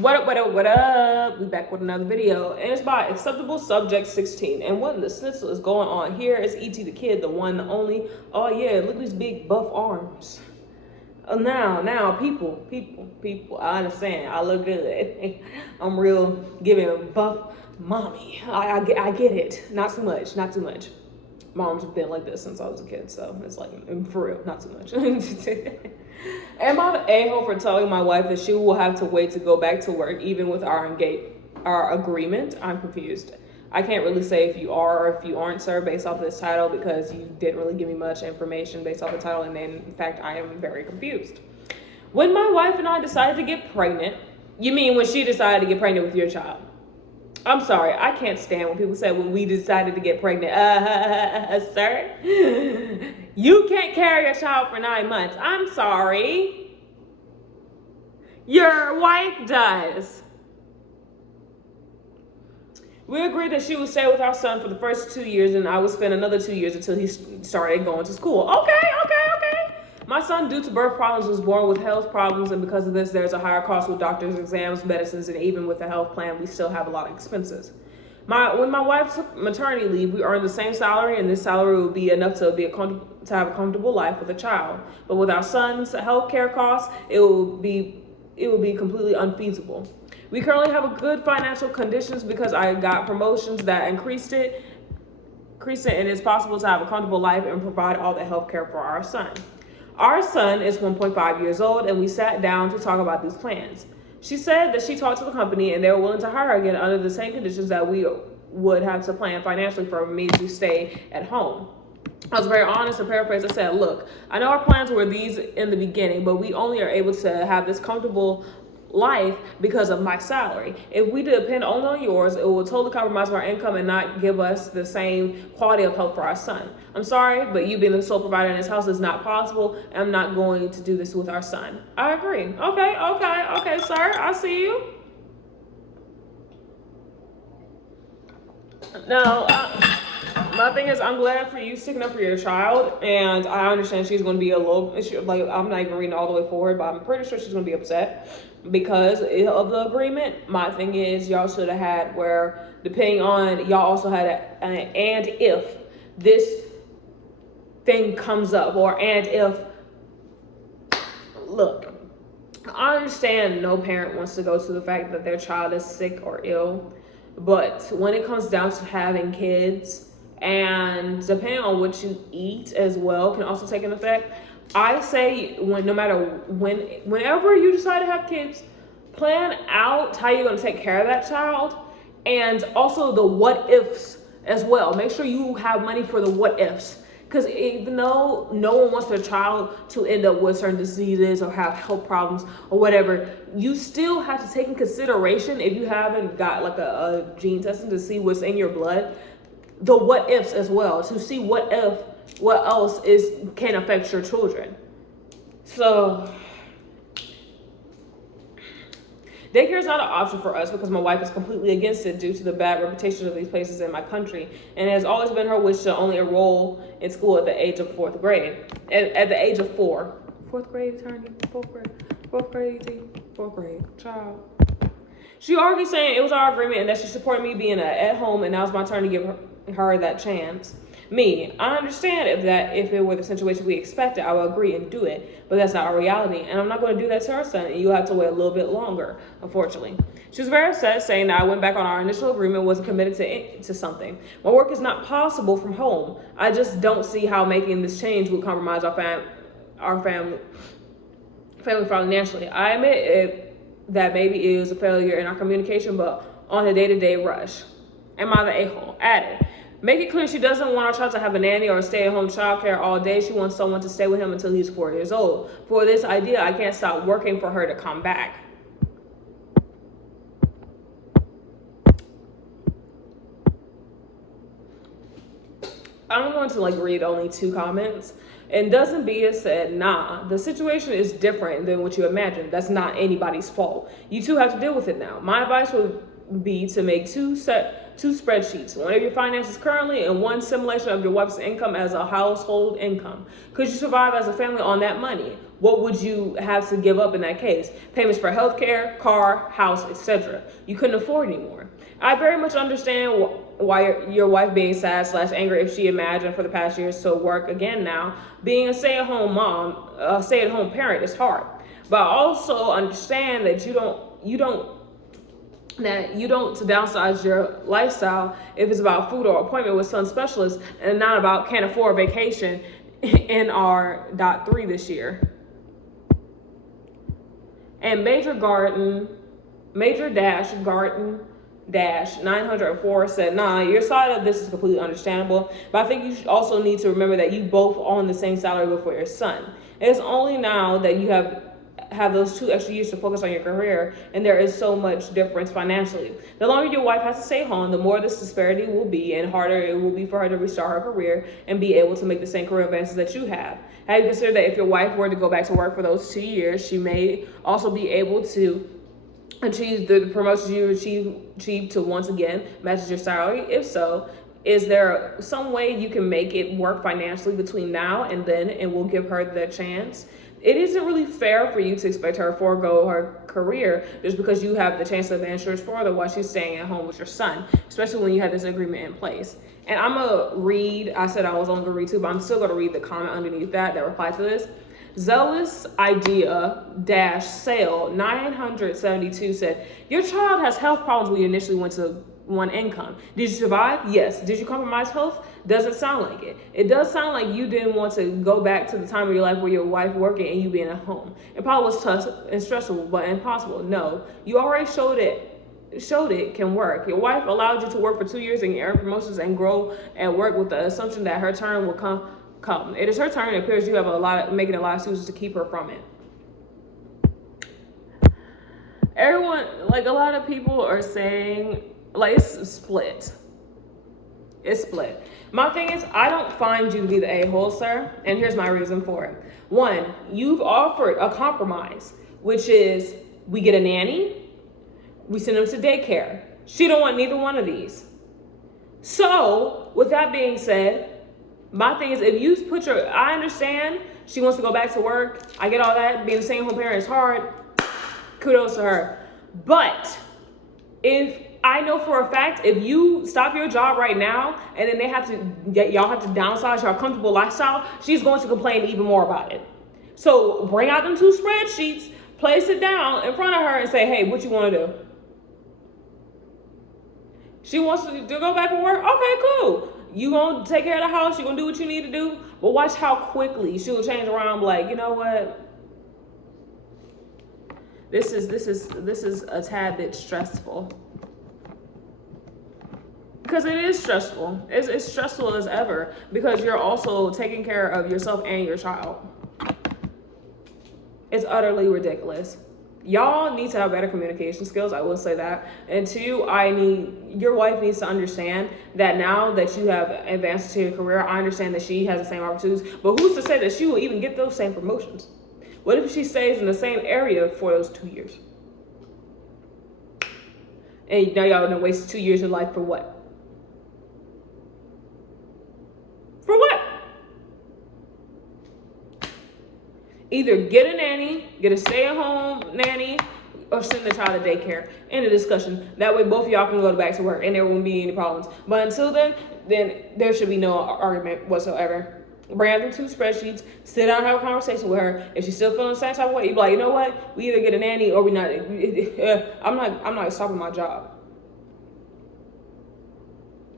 What up? We back with another video, and it's by Acceptable Subject 16. And what in the schnitzel is going on here is E.T. the kid, the one, the only. Oh yeah, look at these big buff arms. Now, people, I understand. I look good. I'm real giving buff mommy. I get it. Not too much. My arms have been like this since I was a kid, so it's like, for real, not too much. Am I the a-hole for telling my wife that she will have to wait to go back to work even with our agreement? I'm confused. I can't really say if you are or if you aren't, sir, based off of this title, because you didn't really give me much information based off the title, and then, in fact, I am very confused. When my wife and I decided to get pregnant, you mean when she decided to get pregnant with your child? I'm sorry, I can't stand when people say when we decided to get pregnant. Sir, you can't carry a child for 9 months. I'm sorry. Your wife does. We agreed that she would stay with our son for the first 2 years, and I would spend another 2 years until he started going to school. Okay. My son, due to birth problems, was born with health problems, and because of this, there's a higher cost with doctors, exams, medicines, and even with a health plan, we still have a lot of expenses. When my wife took maternity leave, we earned the same salary, and this salary would be enough to have a comfortable life with a child. But with our son's health care costs, it would be completely unfeasible. We currently have a good financial conditions because I got promotions that increased it, and it's possible to have a comfortable life and provide all the health care for our son. Our son is 1.5 years old, and we sat down to talk about these plans. She said that she talked to the company and they were willing to hire again under the same conditions that we would have to plan financially for me to stay at home. I was very honest and paraphrased. I said, look, I know our plans were these in the beginning, but we only are able to have this comfortable life because of my salary. If we depend only on yours, it will totally compromise our income and not give us the same quality of health for our son. I'm sorry, but you being the sole provider in this house is not possible. I'm not going to do this with our son. I agree. Okay, sir, I see you. Now, my thing is, I'm glad for you sticking up for your child, and I understand she's going to be a little, like, I'm not even reading all the way forward, but I'm pretty sure she's going to be upset because of the agreement. My thing is, y'all should have had where, depending on, y'all also had an and if this thing comes up, or and if, look, I understand no parent wants to go to the fact that their child is sick or ill, but when it comes down to having kids, and depending on what you eat as well can also take an effect. I say whenever you decide to have kids, plan out how you're going to take care of that child, and also the what ifs as well. Make sure you have money for the what ifs, because even though no one wants their child to end up with certain diseases or have health problems or whatever, you still have to take in consideration, if you haven't got like a gene testing to see what's in your blood, the what ifs as well, to see what else can affect your children. So daycare is not an option for us because my wife is completely against it due to the bad reputation of these places in my country, and it has always been her wish to only enroll in school at the age of 4th grade. At the age of 4th grade, attorney, 4th grade, child. She already saying it was our agreement and that she supported me being at home, and now it's my turn to give her that chance. Me, I understand if it were the situation we expected, I would agree and do it, but that's not our reality, and I'm not going to do that to her son, and you'll have to wait a little bit longer, unfortunately. She was very upset, saying that I went back on our initial agreement, wasn't committed to something. My work is not possible from home. I just don't see how making this change would compromise our family financially. I admit that maybe it was a failure in our communication, but on a day-to-day rush. Am I the a-hole? Added. Make it clear she doesn't want our child to have a nanny or stay-at-home childcare all day. She wants someone to stay with him until he's 4 years old. For this idea, I can't stop working for her to come back. I'm going to read only 2 comments. And Doesn't Be It said, nah, the situation is different than what you imagined. That's not anybody's fault. You two have to deal with it now. My advice would be to make two spreadsheets, one of your finances currently and one simulation of your wife's income as a household income. Could you survive as a family on that money? What would you have to give up in that case? Payments for healthcare, car, house, etc. You couldn't afford anymore. I very much understand why your wife being sad / angry if she imagined for the past years to work again now. Being a stay-at-home mom, a stay-at-home parent is hard. But I also understand that you don't downsize your lifestyle if it's about food or appointment with some specialist and not about can't afford vacation in our .3 this year. And Major Garden dash 904 said, nah, your side of this is completely understandable, but I think you should also need to remember that you both own the same salary before your son. It's only now that you have those 2 extra years to focus on your career, and there is so much difference financially. The longer your wife has to stay home, the more this disparity will be, and harder it will be for her to restart her career and be able to make the same career advances that you have. Have you considered that if your wife were to go back to work for those 2 years, she may also be able to achieve the promotions you achieve to once again matches your salary? If so, is there some way you can make it work financially between now and then, and we'll give her the chance? It isn't really fair for you to expect her to forego her career just because you have the chance to advance yours further while she's staying at home with your son, especially when you have this agreement in place. And I'm gonna read, I said I was only gonna read 2, but I'm still gonna read the comment underneath that replied to this. Zealous Idea Sale 972 said, your child has health problems when you initially went to one income. Did you survive? Yes. Did you compromise health? Doesn't sound like it. It does sound like you didn't want to go back to the time of your life where your wife working and you being at home. It probably was tough and stressful, but impossible. No, you already showed it can work. Your wife allowed you to work for 2 years and earn promotions and grow at work with the assumption that her turn will come. It is her turn. It appears you have making a lot of excuses to keep her from it. Everyone, like a lot of people are saying, like it's split. It's split. My thing is, I don't find you to be the a-hole, sir, and here's my reason for it. 1, you've offered a compromise, which is we get a nanny, we send them to daycare. She don't want neither one of these. So, with that being said, my thing is, if you put I understand she wants to go back to work. I get all that. Being a stay-at-home parent is hard. Kudos to her. But if I know for a fact, if you stop your job right now and then y'all have to downsize your comfortable lifestyle, she's going to complain even more about it. So bring out them 2 spreadsheets, place it down in front of her and say, hey, what you want to do? She wants to go back and work? Okay, cool. You gonna take care of the house, you gonna do what you need to do, but watch how quickly she'll change around, like, you know what? This is a tad bit stressful. Because it is stressful. It's stressful as ever because you're also taking care of yourself and your child. It's utterly ridiculous. Y'all need to have better communication skills, I will say that. And 2, your wife needs to understand that now that you have advanced to your career, I understand that she has the same opportunities, but who's to say that she will even get those same promotions? What if she stays in the same area for those 2 years? And now y'all gonna waste 2 years of life for what? For what? Either get a nanny, get a stay-at-home nanny, or send the child to daycare. End of discussion. That way both of y'all can go back to work and there won't be any problems. But until then there should be no argument whatsoever. Bring out them 2 spreadsheets, sit down and have a conversation with her. If she's still feeling the same type of way, you be like, you know what? We either get a nanny or we not. I'm not stopping my job.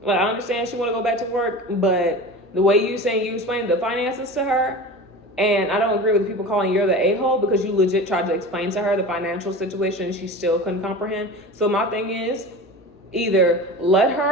Like, I understand she want to go back to work, but the way you explain the finances to her, and I don't agree with people calling you the a-hole because you legit tried to explain to her the financial situation and she still couldn't comprehend. So my thing is, either let her